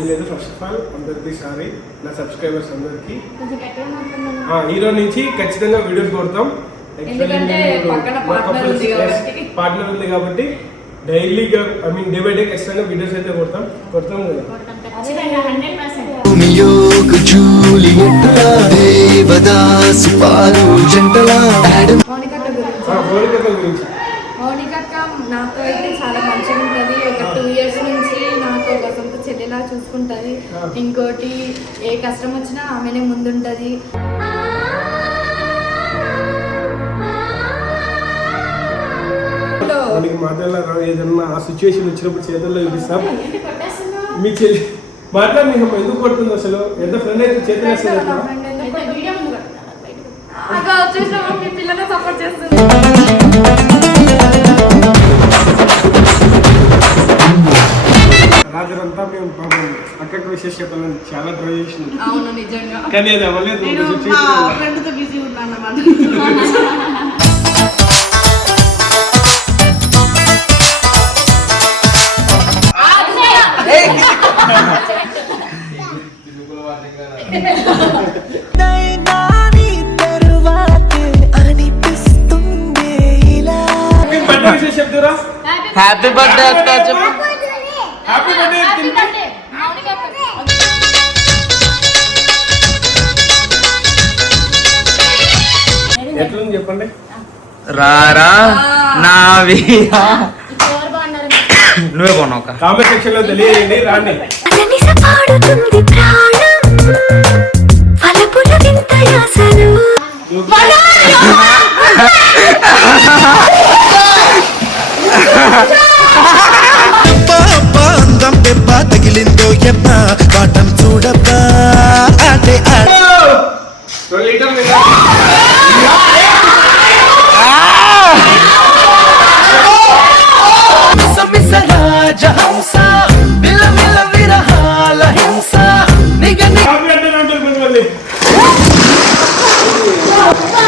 లేదు first of all అందరికీ sorry, నా సబ్స్క్రైబర్స్ అందరికి ఈరోజు నుంచి ఖచ్చితంగా వీడియోస్ కొడతాం. పార్ట్నర్ ఉంది కాబట్టి డైలీగా డే బై డే ఖచ్చితంగా వీడియోస్ అయితే కొడతాం కదా. మౌనికక్క నాతో అయితే చాలా మంచిగా ఉంటుంది. ఒక 2 years నుంచి నాకు ఒక సొంత చెల్లెలా చూసుకుంటది. ఇంకోటి ఏ కష్టం వచ్చినా ఆమెనే ముందుంటది. మాటల్లో ఏదన్నా ఆ సిచ్యువేషన్ వచ్చినప్పుడు చేతుల్లో చూపిస్తాం. మీ చెల్లి మాట్లాడి ఎందుకు కొడుతుంది అసలు? ఎంత ఫ్రెండ్ అయితే చేతులు వేస్తుంది. పిల్లలు సపోర్ట్ చేస్తుంది. రాత్రంతా మేము అక్కడికి విశేష చెప్పాలని చాలా ట్రై చేసినాం. అవును నిజంగా, కానీ అది అవ్వలేదు. బిజీ ఉన్నాను అన్నమాట. హ్యాపీ బర్త్డే అక్క చెప్పు. Happy birthday. ఎట్లుంది చెప్పండి. రారా నావి నువ్వే కొన్నావు. కామెంట్ సెక్షన్ లో తెలియజేయండి. రాండి. అందం దెబ్బ తగిలిందో ఎప్ప పాఠం చూడబ్బా. ఆటే రాజహంస మిల మిల విరహాల హింస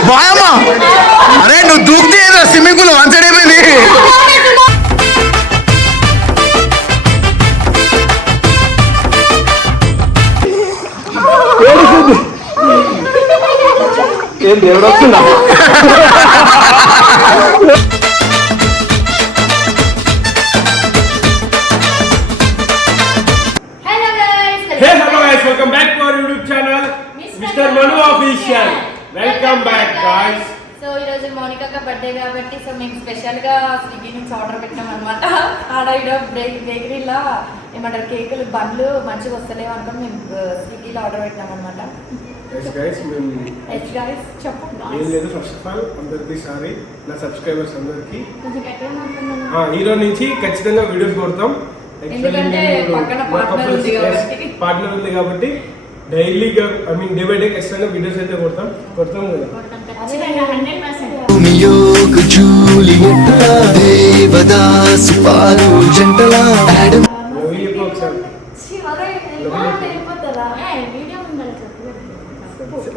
బాయమ్మా. అరే నువ్వు దూకితే ఏదో స్విమ్మింగ్ పూల్ వంచడైపోయింది. ఏం దేవుడు వస్తుందా? Welcome back to our YouTube channel mister Manu official. Welcome back guys. So ఈ రోజు మౌనికక్క బర్త్డే కాబట్టి సో మేము స్పెషల్ గా స్విగ్గీ నుంచి ఆర్డర్ పెట్టాం అనమాట. ఆడ బేకరీలో ఏమంటారు కేకులు బండ్లు మంచిగా వస్తలేవు అనుకుని మేము స్విగ్గీలో ఆర్డర్ పెట్టాం అనమాట. ఏం లేదు ఫస్ట్ ఆఫ్ ఆల్ అందరికీ సారీ, నా సబ్స్క్రైబర్స్ అందరికి ఈరోజు నుంచి ఖచ్చితంగా వీడియోస్ కొడతాం. పార్ట్నర్ ఉంది కాబట్టి డైలీగా డే బై డే ఖచ్చితంగా వీడియోస్ అయితే కొడతాం కదా.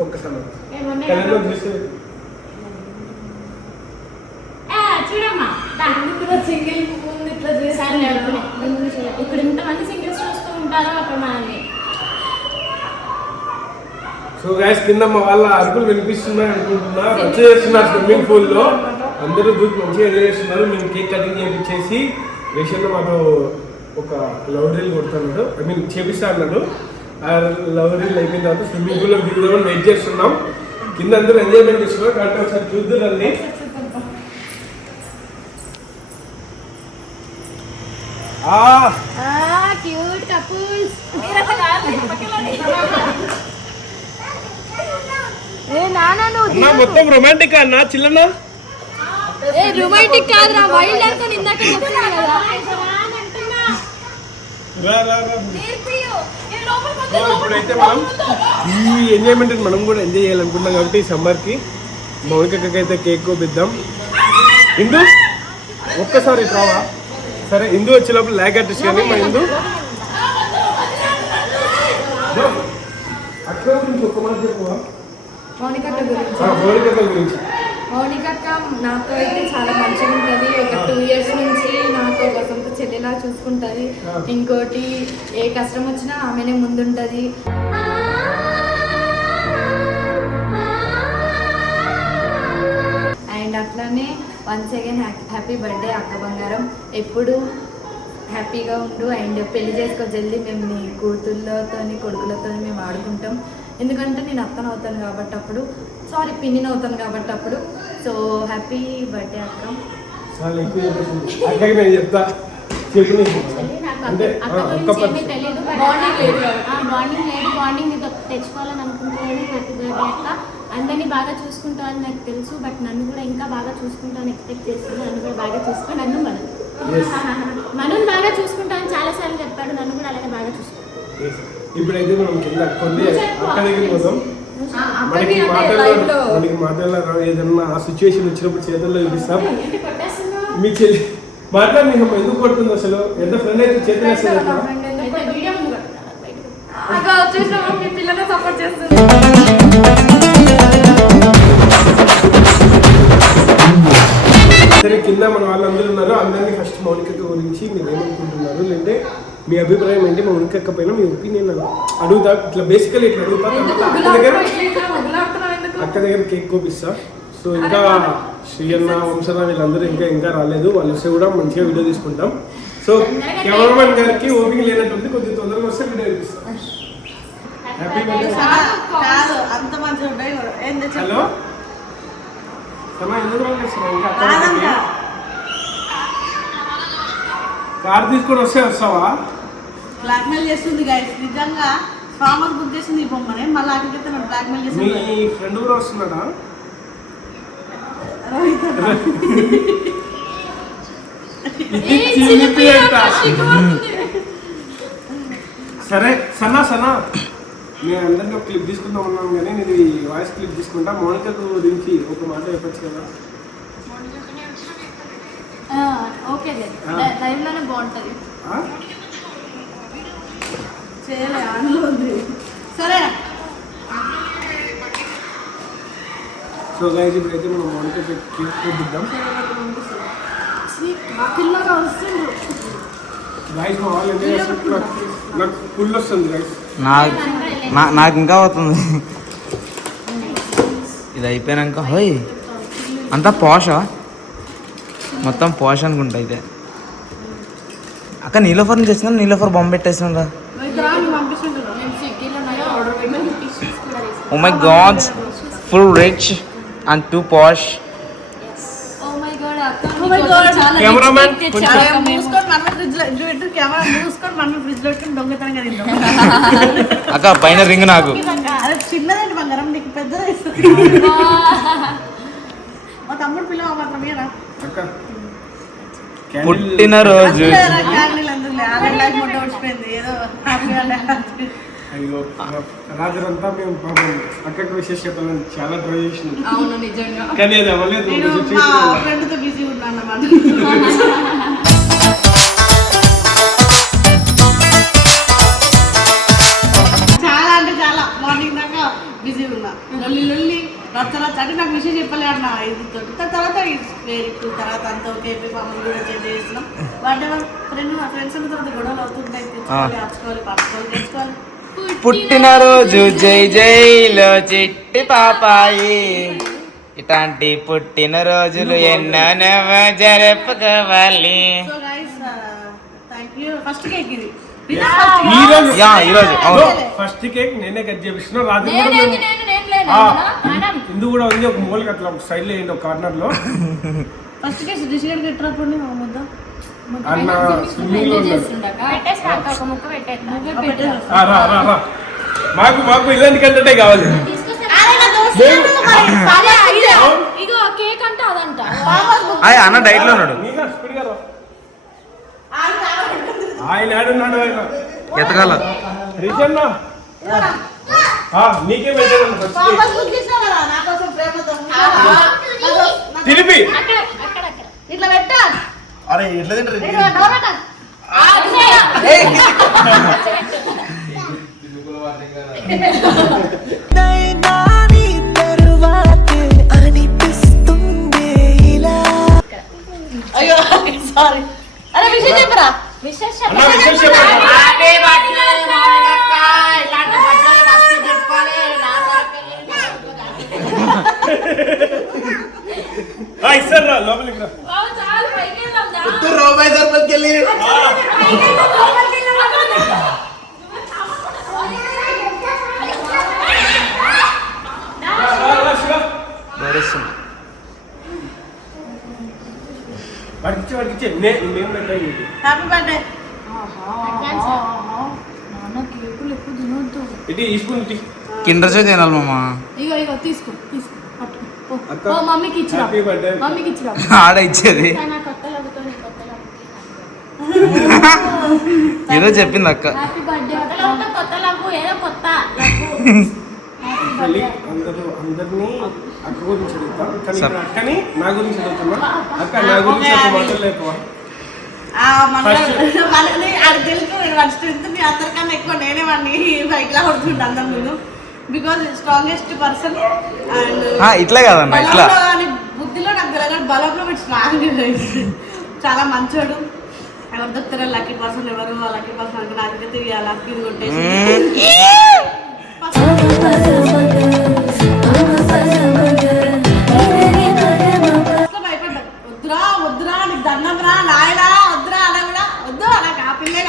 ఒక్కసారి సింగిల్ ఇట్లా చేస్తారు. ఇక్కడ ఇంతమంది సింగిల్స్ చూస్తూ ఉంటారు అక్కడ మనల్ని. సో గైస్ కింద మా వాళ్ళ అరుపులు వినిపిస్తున్నాయి అనుకుంటున్నా. మంచిగా చేస్తున్నారు స్విమ్మింగ్ పూల్ లో. అందరూ దూకి మంచిగా ఎంజాయ్ చేస్తున్నారు. మేము కేక్ కటింగ్ చేయించేసి రేషన్లో మాకు ఒక లవ్ రీల్ కొడుతున్నాడు, చేపిస్తా అన్నాడు. ఆ లవ్ రీల్ అయిపోయిన తర్వాత స్విమ్మింగ్ పూల్ లో దిగుదామని వెయిట్ చేస్తున్నాం. కింద అందరూ ఎంజాయ్మెంట్ చేస్తున్నారు కాబట్టి ఒకసారి చూద్దురండి. Cute couples. మొత్తం రొమాంటిక్ అన్న చిల్లన్న. రొమాంటిక్ కాదురా, వైల్డ్ అనుకోని ఇందాక చెప్తున్నా కదా. ఇప్పుడైతే మనం ఈ ఎంజాయ్మెంట్ మనం కూడా ఎంజాయ్ చేయాలనుకుంటున్నాం కాబట్టి ఈ సమ్మర్కి మౌనికకి అయితే కేక్ కోపిద్దాం. ఇందు ఒక్కసారి రావా? సరే ఇందు వచ్చే లోపల ల్యాగ్ ఆర్టిస్ట్ కానీ మా ఇందు అక్కడ గురించి ఒక్క మాట చెప్పువా. మౌనికక్క గురించి మౌనిక అక్క నాతో అయితే చాలా మంచిగా ఉంటుంది. ఒక 2 years నుంచి నాకు ఒక సొంత చెల్లిలా చూసుకుంటుంది. ఇంకోటి ఏ కష్టం వచ్చినా ఆమెనే ముందుంటుంది. అండ్ అట్లానే వన్స్ అగైన్ హ్యాపీ బర్త్డే అక్క బంగారం. ఎప్పుడు హ్యాపీగా ఉండు అండ్ పెళ్లి చేసుకో జల్దీ. మేము నీ కూతుళ్ళతో కొడుకులతో మేము ఆడుకుంటాం. ఎందుకంటే నేను అత్తను అవుతాను కాబట్టి అప్పుడు, సారీ పిన్నిని అవుతాను కాబట్టి అప్పుడు. సో హ్యాపీ బర్త్డే అక్క. చాలా ఎక్కువ చెప్పేసింది అక్కకి. నేను చెప్తా చెప్పు అంటే బాండింగ్ లేదు. బాండింగ్ ఇది తెచ్చుకోవాలని అనుకుంటున్నాను. హ్యాపీ బర్త్డే అక్క. అందరినీ బాగా చూసుకుంటామని నాకు తెలుసు. బట్ నన్ను కూడా ఇంకా బాగా చూసుకుంటామని ఎక్స్పెక్ట్ చేస్తున్నాను. నన్ను కూడా బాగా చూసుకో. నన్ను మనం బాగా చూసుకుంటామని చాలాసార్లు చెప్పాడు. నన్ను కూడా అలాగే బాగా చూసుకో. ఇప్పుడైతే మనం కింద కొన్ని అక్క దగ్గర కోసం మనకి మాటల్లో ఏదన్నా ఆ సిచ్యువేషన్ వచ్చినప్పుడు చేతుల్లో చూపిస్తాం. మీ చెల్లి మాట్లాడి నీకు ఎందుకు కొడుతుంది అసలు? ఎంత ఫ్రెండ్ అయితే చేతులు వేస్తుంది మీ పిల్లలు సపోర్ట్ చేస్తుంది. సరే, కింద మన వాళ్ళందరూ ఉన్నారు. అందరినీ ఫస్ట్ మౌనిక గురించి మీరు ఏమనుకుంటున్నారు, లేదంటే మీ అభిప్రాయం ఏంటి? మౌనిక పైన మీ ఒపీనియన్ అడుగుతా. ఇట్లా బేసికల్ ఇట్లా అడుగుతా. అక్క దగ్గర కేక్ కోపిస్తా. సో ఇంకా శ్రీయన్న వంశన వీళ్ళందరూ ఇంకా రాలేదు. వాళ్ళు వస్తే కూడా మంచిగా వీడియో తీసుకుంటాం. సో కెమెరామెన్ గారికి ఓపిక లేనట్టుంది, కొద్దిగా తొందరగా వస్తే వీడియో తీస్తాం. Happy birthday. హలో సమ, ఎందుకు రాలేదు? ఇంకా కార్ తీసుకొని వస్తావా? బ్లాక్మెయిల్ చేస్తుంది గైస్. నిజంగా ఫార్మర్ బుక్ చేసింది ఈ బొమ్మనే. మళ్ళీ అక్కడికైతే నన్ను బ్లాక్మెయిల్ చేసింది. మీ ఫ్రెండ్ కూడా వస్తున్నాడా? సరే సనా నేను అందరినీ ఒక క్లిప్ తీసుకుందాం ఉన్నాను, కానీ నేను వాయిస్ క్లిప్ తీసుకుంటా. మౌనిక గురించి ఒక మాట చెప్పచ్చు కదా? ఓకే, లైవ్ లోనే బాగుంటుంది. చేయలే ఆన్లో ఉంది. సరే సో గైస్, ఇప్పుడైతే మనం మౌనిక కేక్ చూద్దాం. పిల్లగా వస్తుంది గైస్, మా వాళ్ళు అంటే నాకు ఫుల్ వస్తుంది గైస్. నాకు ఇంకా అవుతుంది. ఇది అయిపోయాక హోయ్ అంతా పోషా, మొత్తం పోష్ అనుకుంటా. అయితే అక్క నీలోఫర్ నుంచి వచ్చిన నీలోఫర్ బొమ్మ పెట్టేసిన. Oh my god, full rich and too posh. Cameraman అక్క పైన రింగ్ నాకు చిన్నదండి బంగారం, నీకు పెద్దది. మా తమ్ముడు పిల్లవ మాత్రమేనా అక్క? పుట్టినరోజు వచ్చిపోయింది ఏదో. అయ్యో, రాత్రంతా మేము పాపం అక్కడికి విశేష చెప్పాలని చాలా ట్రై చేసినాం. అవును నిజంగా, కానీ అది అవ్వలేదు. నేను మా ఫ్రెండ్తో బిజీ ఉన్నాను అన్నమాట. చాలా అంటే చాలా మార్నింగ్ దాకా బిజీ ఉన్నా. లొల్లి రచ్చ అంటే నాకు విషయం చెప్పలే అన్న. ఇది తోటి తర్వాత వేరే తర్వాత అంతా ఓకే మమ్మల్ని కూడా చేస్తున్నాం. బట్ ఫ్రెండ్స్ తర్వాత గొడవలు అవుతుంటాయి. తెచ్చుకోవాలి, ఆర్చుకోవాలి, పాపుకోవాలి, తెచ్చుకోవాలి. పుట్టినరోజు జై జైలో చిట్టి పాపాయి, ఇట్లాంటి పుట్టినరోజులు ఎన్నో జరుపుకోవాలి. So guys, thank you. First cake ఇది. ఈరోజు ఫస్ట్ కేక్ నేనే కట్ చేపిస్తున్నా. రాత్రి ఇందు కూడా ఉంది ఒక మూలకి అట్లా ఒక సైడ్ లో ఏంటి ఒక కార్నర్ లో. ఫస్ట్ కేక్ డిషిగడ్ పెట్టరాపండి మా ముద్ద అన్న స్విమ్మింగ్ లో మాకు ఇలాంటి కంటే కావాలి. అన్న డైట్ లో ఉన్నాడు. ఆయన ఆడున్నాడు. ఆయన ఎతకాల నీకే పెట్టాను తిరిపి ఇట్లా పెట్టా. అరే ఎట్లా తింటారు? తరువాతే అనిపిస్తుంది. ఇద్దరు రా లోపలికి రా. చాలు పైకి వెళ్దాం దా. రూపాయి సర్పల్కి వెళ్ళి పైకి వెళ్దాం, లోపలికి వెళ్దాం. వాడికి మేము పెట్టాలి నీకు. Happy birthday. నాన్న కేకులు ఎక్కువ తినొద్దు. ఇటు ఈ స్పూన్ ఇటు. కిండర్ జాయ్ తినాలి మామ. ఇగో తీసుకో పట్టు. అక్క, ఓ మమ్మీకి ఇచ్చిరా, హ్యాపీ బర్త్డే. మమ్మీకి ఇచ్చిరా. ఆడ ఇచ్చేది నా కొత్త లవ్వుతో ఏదో చెప్పింది అక్క. హ్యాపీ బర్త్డే కొత్త లవ్వు ఏదో కొత్త లవ్వు. మళ్ళీ అందరినీ అక్క గురించి అడుగుతాం కానీ ఇప్పుడు అక్కని నా గురించి అడుగుతున్నా. అక్క నా గురించి ఒక మాటలు లేకపో. వాళ్ళని అది తెలుసు వాడి స్ట్రెంత్ మీ అందరికన్నా ఎక్కువ నేనే వాడిని బైక్లా కొడుతుండే అందరి ముందు. బికాజ్ స్ట్రాంగెస్ట్ పర్సన్ అండ్ ఇట్లా కాదన్న ఇట్లా బుద్ధిలో నాకు తెలియదు, బలంలో మీరు స్ట్రాంగ్. చాలా మంచోడు. ఎవరు దొరుకుతారో లక్కీ పర్సన్ ఎవరు ఆ లక్కీ పర్సన్ అంటే నాకైతే తెలియాలి. లక్కీ కొట్టేసి భయపడ్డా. వద్దురా నీకు దండంరా నాయనా వద్దురా అలా కూడా వద్దు, నాకు ఆ పిల్లే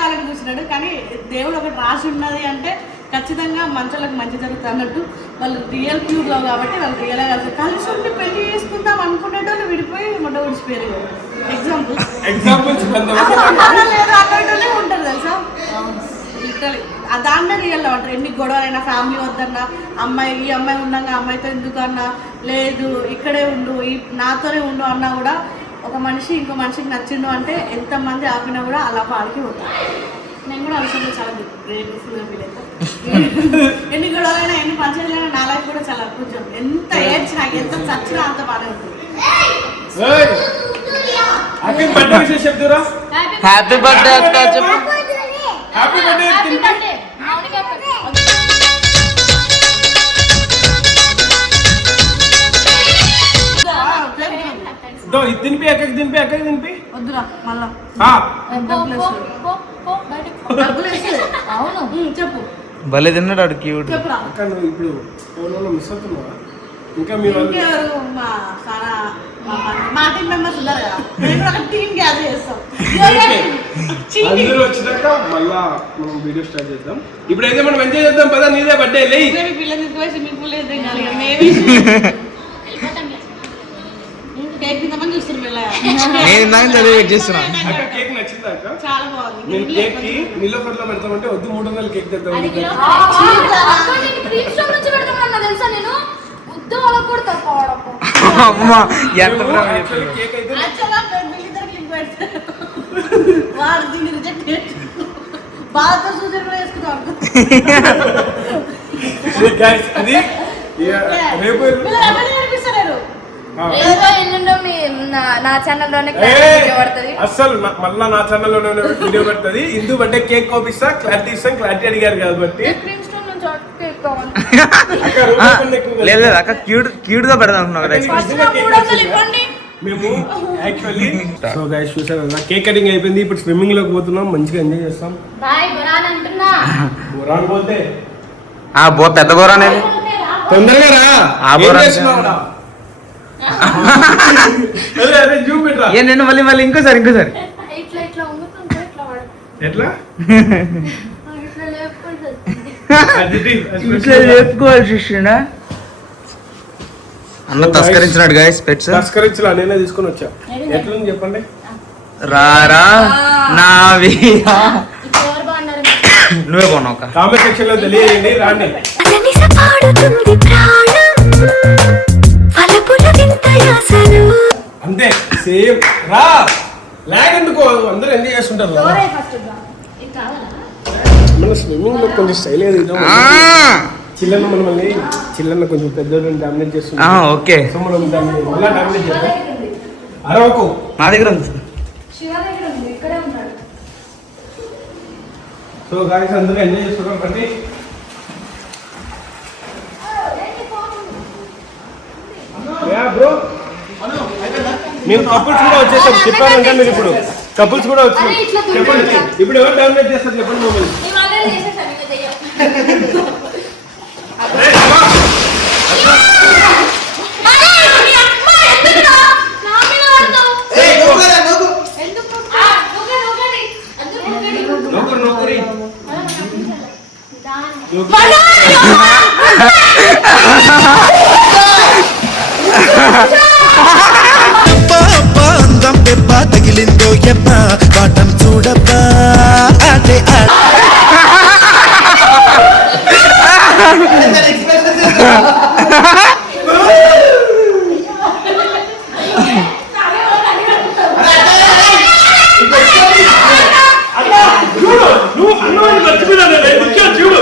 కావాలని చూసినాడు. కానీ దేవుడు ఒకటి రాసి ఉన్నది అంటే ఖచ్చితంగా మంచులకు మంచి జరుగుతుంది అన్నట్టు. వాళ్ళు రియల్ ప్యూర్ లవ్ కాబట్టి వాళ్ళు రియల్గా కలిసి ఉండి పెళ్లి చేసుకుందాం అనుకునేటోళ్ళు విడిపోయి మొట్ట విడిచిపోయారు. ఎగ్జాంపుల్స్ లేదు అన్నోళ్ళే ఉంటారు తెలుసా. లిటరలీ దాన్నే రియల్ లవ్ అంటారు. ఎన్ని గొడవలైనా ఫ్యామిలీ వద్దన్నా, ఈ అమ్మాయి ఉండగా అమ్మాయితో ఎందుకన్నా, లేదు ఇక్కడే ఉండు నాతోనే ఉండు అన్నా కూడా ఒక మనిషి ఇంకో మనిషికి నచ్చిండు అంటే ఎంతమంది ఆపినా కూడా అలా పాడికి పోతారు. నేను కూడా అవసరంలో చాలా గ్రేట్ఫుల్గా ఫీల్ అవుతాను. ఎన్ని గొడవలైనా ఎన్ని పంచాయతీలైనా నా లైఫ్ కూడా చాలా కొంచెం ఎంత ఏడ్చి నాకు ఎంత చచ్చినా అంత బాగా ఉంటుంది. హ్యాపీ బర్త్డే విషయం చెప్తురా. హ్యాపీ బర్త్డే అక్క చెప్పు. Happy birthday happy birthday Mounika అక్క. ఇది తినిపి అక్కకి తినిపి. వద్దురా మళ్ళా బయటకు అవును చెప్పు భలే తిన్నాడు ఆడు క్యూట్. చెప్పురా. అక్క నువ్వు ఇప్పుడు ఎవరో మిస్ అవుతున్నావా? ఇంకా మీ వాళ్ళు ఇంకెవరు మా టీం మెంబర్స్ ఉన్నారు కదా, నేను ఒక టీం గ్యాదర్ చేస్తాం. అందరూ వచ్చినాక మళ్ళా మనం వీడియో స్టార్ట్ చేద్దాం. ఇప్పుడైతే మనం ఎంజాయ్ చేద్దాం పదా. నీదే బర్త్డే లేయి. పిల్లలు తీసుకుపోయి స్విమ్మింగ్ పూల్ కేక్ తిందామని చూస్తున్నారు. నేను ఇందాక చదివి వెయిట్ చేస్తున్నా. అక్క కేక్ నచ్చిందా అక్క? చాలా బాగుంది. నేను కేక్ కి నిలోఫర్ లో పెడతామంటే వద్దు 300 కేక్ తెద్దాం. క్రీమ్ స్టోన్ నుంచి పెడతామన్నా తెలుసా నేను ఉద్దు అలా కొడతా పాడపు. అమ్మా ఎంత కేక్ అయితే వాడు దీన్ని రిజెక్ట్ చేసి బాగా సూచన కూడా వేసుకున్నాం. అది రేపు అనిపిస్తారు. ఏదో ఎల్లుండో మీ నా ఛానల్లోనే పడుతుంది. అస్సలు మళ్ళా నా ఛానల్లోనే వీడియో పడుతుంది. ఇందు బర్త్డే కేక్ కోపిస్తా, క్లారిటీ ఇస్తాం. క్లారిటీ అడిగారు కాబట్టి క్రీమ్ స్టోన్ నుంచి కేక్ కావాలి. లేదు అక్క క్యూట్ గా పెడదాం అనుకున్నావు కదా. మేము యాక్చువల్లీ సో గైస్ చూసారు కదా కేక్ కటింగ్ అయిపోయింది. ఇప్పుడు స్విమ్మింగ్ లోకి పోతున్నాం. మంచిగా ఎంజాయ్ చేస్తాం. బాయ్ బొరాన్ అంటున్నా. బొరాన్ పోతే పెద్ద బోరా అనేది తొందరగా రా. ఆ బొరాన్ చూపెట్రా. నేను మళ్ళీ ఇంకోసారి ఇట్లా ఇట్లా ఉంగుతుంటే ఇట్లా వాడు ఎట్లా ఇట్లా లేపుకుంటుంది. చెప్పుకోవాల్సి వస్తుందా అన్న తస్కరించినాడు గైస్ పెట్స్. తస్కరించలా నేనే తీసుకొని వచ్చా. ఎట్లుంది చెప్పండి. రారా నా వీరా ఎవరు బాగున్నారు? నువ్వే కొన్నావు ఒక కామెంట్ సెక్షన్ లో తెలియజేయండి. రాండి అంతే సేమ్ రా. లాగ్ ఎందుకో అందరూ ఎంజాయ్ చేస్తుంటారు కదా. మన స్విమ్మింగ్ లో కొంచెం స్టైల్ చిల్లన్న మనల్ని చిల్లన్న కొంచెం పెద్దోళ్ళని డామినేట్ చేస్తున్నాం. ఓకే సో మనం దాన్ని మళ్ళీ డామినేట్ చేద్దాం. అరవకు నా దగ్గర ఉంది. శివ దగ్గర ఉంది, ఇక్కడే ఉన్నాడు. సో గాయస్ అందరూ ఎంజాయ్ చేస్తున్నాం. బట్టి బ్రో మేము కపుల్స్ కూడా వచ్చేసాం. చెప్పారంటే మీరు ఇప్పుడు కపుల్స్ కూడా వచ్చారు. చెప్పండి ఇప్పుడు ఎవరు డామినేట్ చేస్తారు చెప్పండి మమ్మల్ని. మేము ఆల్రెడీ చేసేసాం, ఇంకా చెయ్యం. అరే, అమ్మా. అందం దెబ్బ తగిలిందో ఎప్ప పాఠం చూడబ్బా ఆటే నువ్వు అన్నవాడిని మర్చిపోయినా చూడు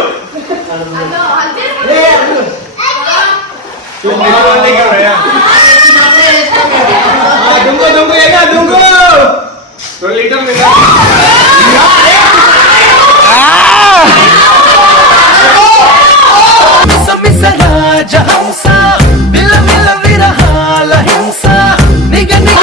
దుంగు దుంగు ఏగా దుంగు 2 లీటర్ రాజహంస మిల మిల విరహాల హింస నిగ నిగ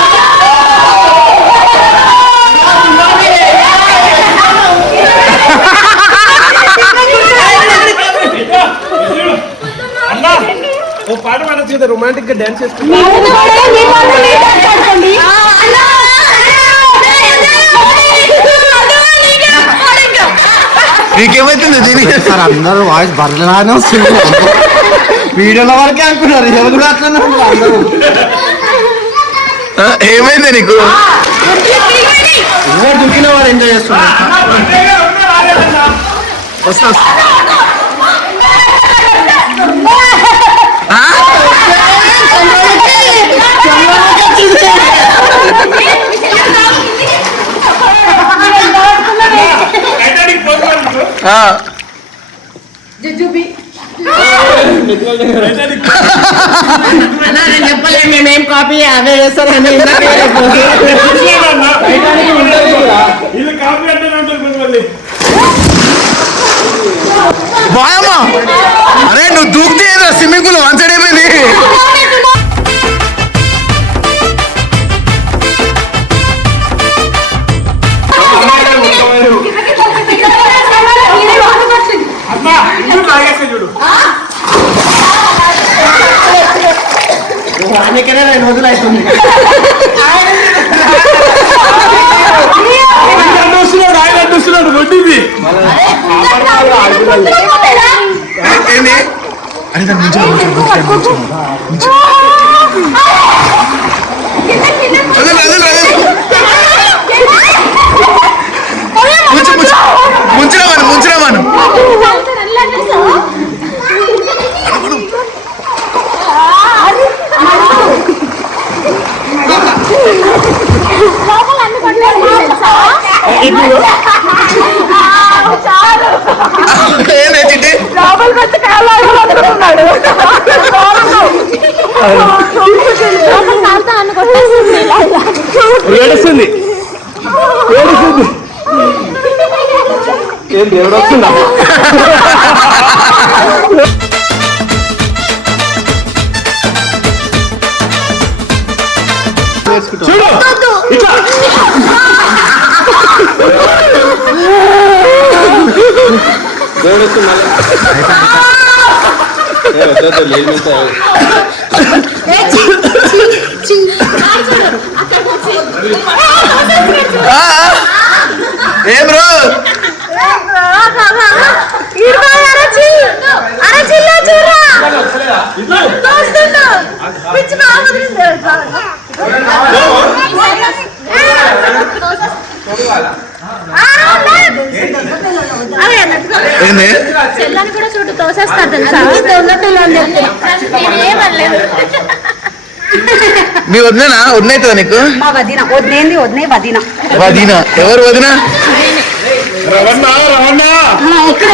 అన్నా ఓ పాట పాడొచ్చు రొమాంటిక్ గా డాన్స్ చేస్తుంది నీకేమైతుంది దీనికి సార్ అందరూ వాయిస్ బర్రెలానే వస్తుంది వీడియోల వరకే అనుకున్నారు ఎవరు కూడా అట్లనే ఉన్నారు అందరూ ఏమైంది నీకు ఎవరు దుఃఖిన వారు ఎంజాయ్ చేస్తున్నారు వస్తా చెప్పలే మేమేం కాపీ అవే చేస్తారని ఇది కాపీ అంటే మళ్ళీ బాయమ్మా అరే నువ్వు దూకితే ఏదో స్విమ్మింగ్ పూల్ వన్ సైడ్ అయిపోయింది అమ్మా ఇల్లు తాగేస్తే చూడు అందుకనే 2 రోజులు అవుతుంది ఆయన అడ్డొస్తున్నాడు వడ్డీది ఏంది అరే దాని నుంచి ముంచిరామాను ఏడుస్తుంది ఏం దేవుడు వస్తుందా చూడు ఇట్లా దేవుడు వస్తుందా ఏం బ్రో ఏంది చెల్లని కూడా చూడు తోసేస్తారు తెలుసా నేనేమనలేదు మీ వదినా వదినవుతుందా నీకు మా వదిన వదిలేంది వదినే వదిన వదిన ఎవరు వదిన రవణ ఎక్కడ